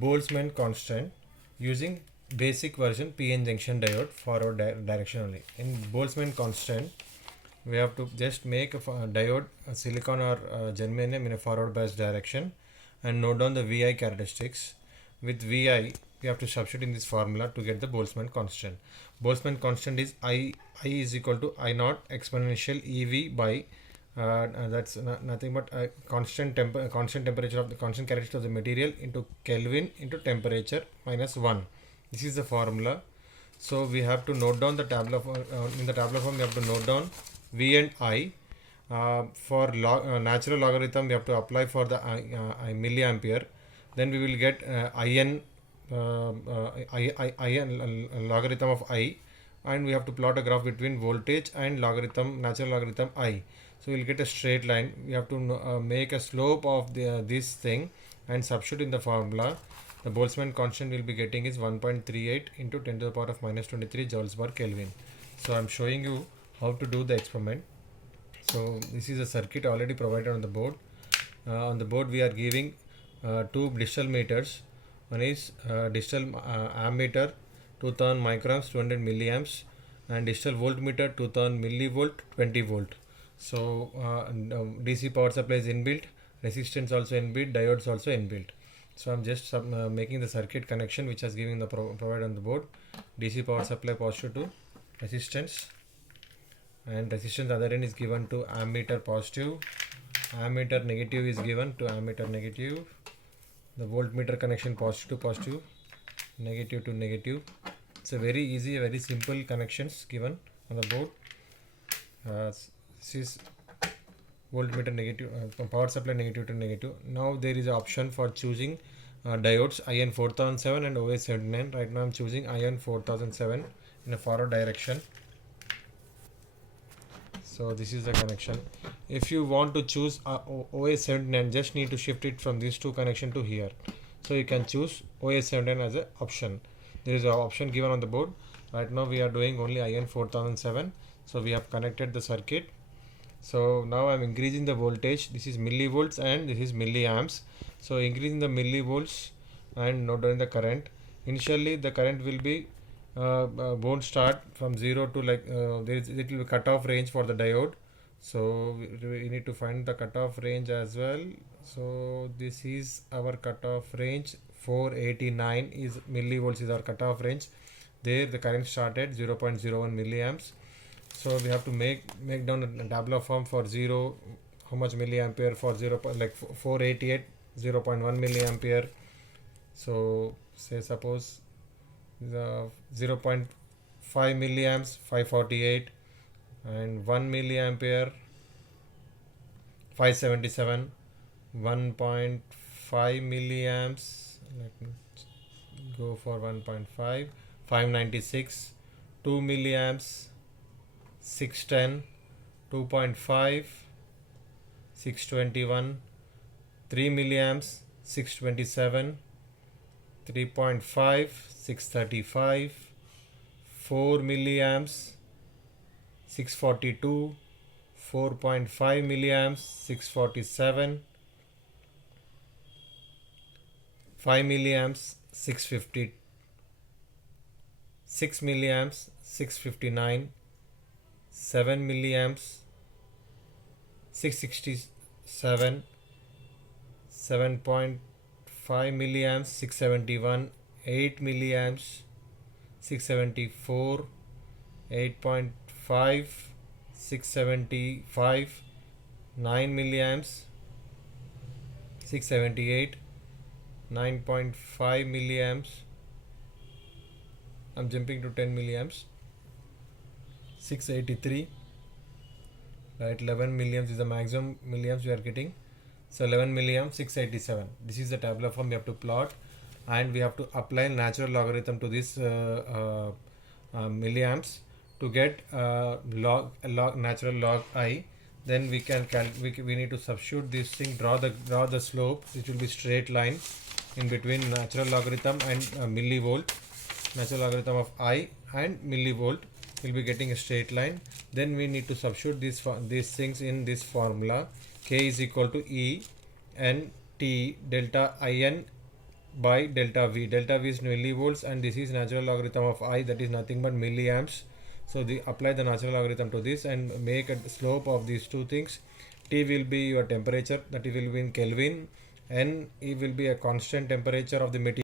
Boltzmann constant using basic version PN junction diode forward direction only. In Boltzmann constant, we have to just make a diode, a silicon or germanium in a forward bias direction and note down the VI characteristics. With VI, we have to substitute in this formula to get the Boltzmann constant. Boltzmann constant is I is equal to I naught exponential EV by that's nothing but a constant temperature of the constant characteristic of the material into Kelvin into temperature minus 1. This is the formula. So we have to note down the tabular in the tabular form we have to note down V and I. For natural logarithm we have to apply for the I milliampere. Then we will get IN logarithm of I, and we have to plot a graph between voltage and logarithm natural logarithm I. So we'll get a straight line. We have to make a slope of this thing and substitute in the formula. The Boltzmann constant we'll be getting is 1.38 into 10 to the power of minus 23 joules per Kelvin. So I'm showing you how to do the experiment. So this is a circuit already provided on the board. On the board we are giving two digital meters. One is digital ammeter 2000 microns 200 milliamps and digital voltmeter 2000 millivolt 20 volt. So DC power supply is inbuilt, resistance also inbuilt, diodes also inbuilt. So I'm just making the circuit connection which is giving the provided on the board. DC power supply positive to resistance, and resistance other end is given to ammeter positive, ammeter negative is given to ammeter negative, the voltmeter connection positive to positive, negative to negative. It's a very easy, very simple connections given on the board. This is voltmeter negative, power supply negative to negative. Now there is an option for choosing diodes IN 4007 and OS 79. Right now I am choosing IN 4007 in a forward direction. So this is the connection. If you want to choose OS 79, just need to shift it from these two connection to here. So you can choose OS 79 as an option. There is an option given on the board. Right now we are doing only IN 4007. So we have connected the circuit. So now I am increasing the voltage. This is millivolts and this is milliamps. So increasing the millivolts and note down the current. Initially the current will be won't start from 0 to like there is little cutoff range for the diode. So we need to find the cutoff range as well. So this is our cutoff range. 489 is millivolts is our cutoff range. There the current started 0.01 milliamps. So we have to make down a tabular form for 0 how much milliampere, for 0 like 488 0.1 milliampere. So say suppose the 0.5 milliamps 548 and 1 milliampere 577, 1.5 milliamps, let me go for 1.5 596, 2 milliamps 610, 2.5 621, 3 milliamps 627, 3.5 635, 4 milliamps 642, 4.5 milliamps 647, 5 milliamps 650, 6 milliamps 659, 7 milliamps 667, 7.5 milliamps 671, 8 milliamps 674, 8.5 675, 9 milliamps 678, 9.5 milliamps, I'm jumping to 10 milliamps 683, right, 11 milliamps is the maximum milliamps we are getting. So 11 milliamps 687. This is the tabular form we have to plot, and we have to apply natural logarithm to this milliamps to get log natural log I. Then we can we need to substitute this thing, draw the slope, which will be straight line in between natural logarithm and millivolt. Natural logarithm of I and millivolt will be getting a straight line. Then we need to substitute these things in this formula. K is equal to E N T delta IN by delta V. Delta V is millivolts and this is natural logarithm of I, that is nothing but milliamps. So apply the natural logarithm to this and make a slope of these two things. T will be your temperature, that it will be in Kelvin. N it will be a constant temperature of the material.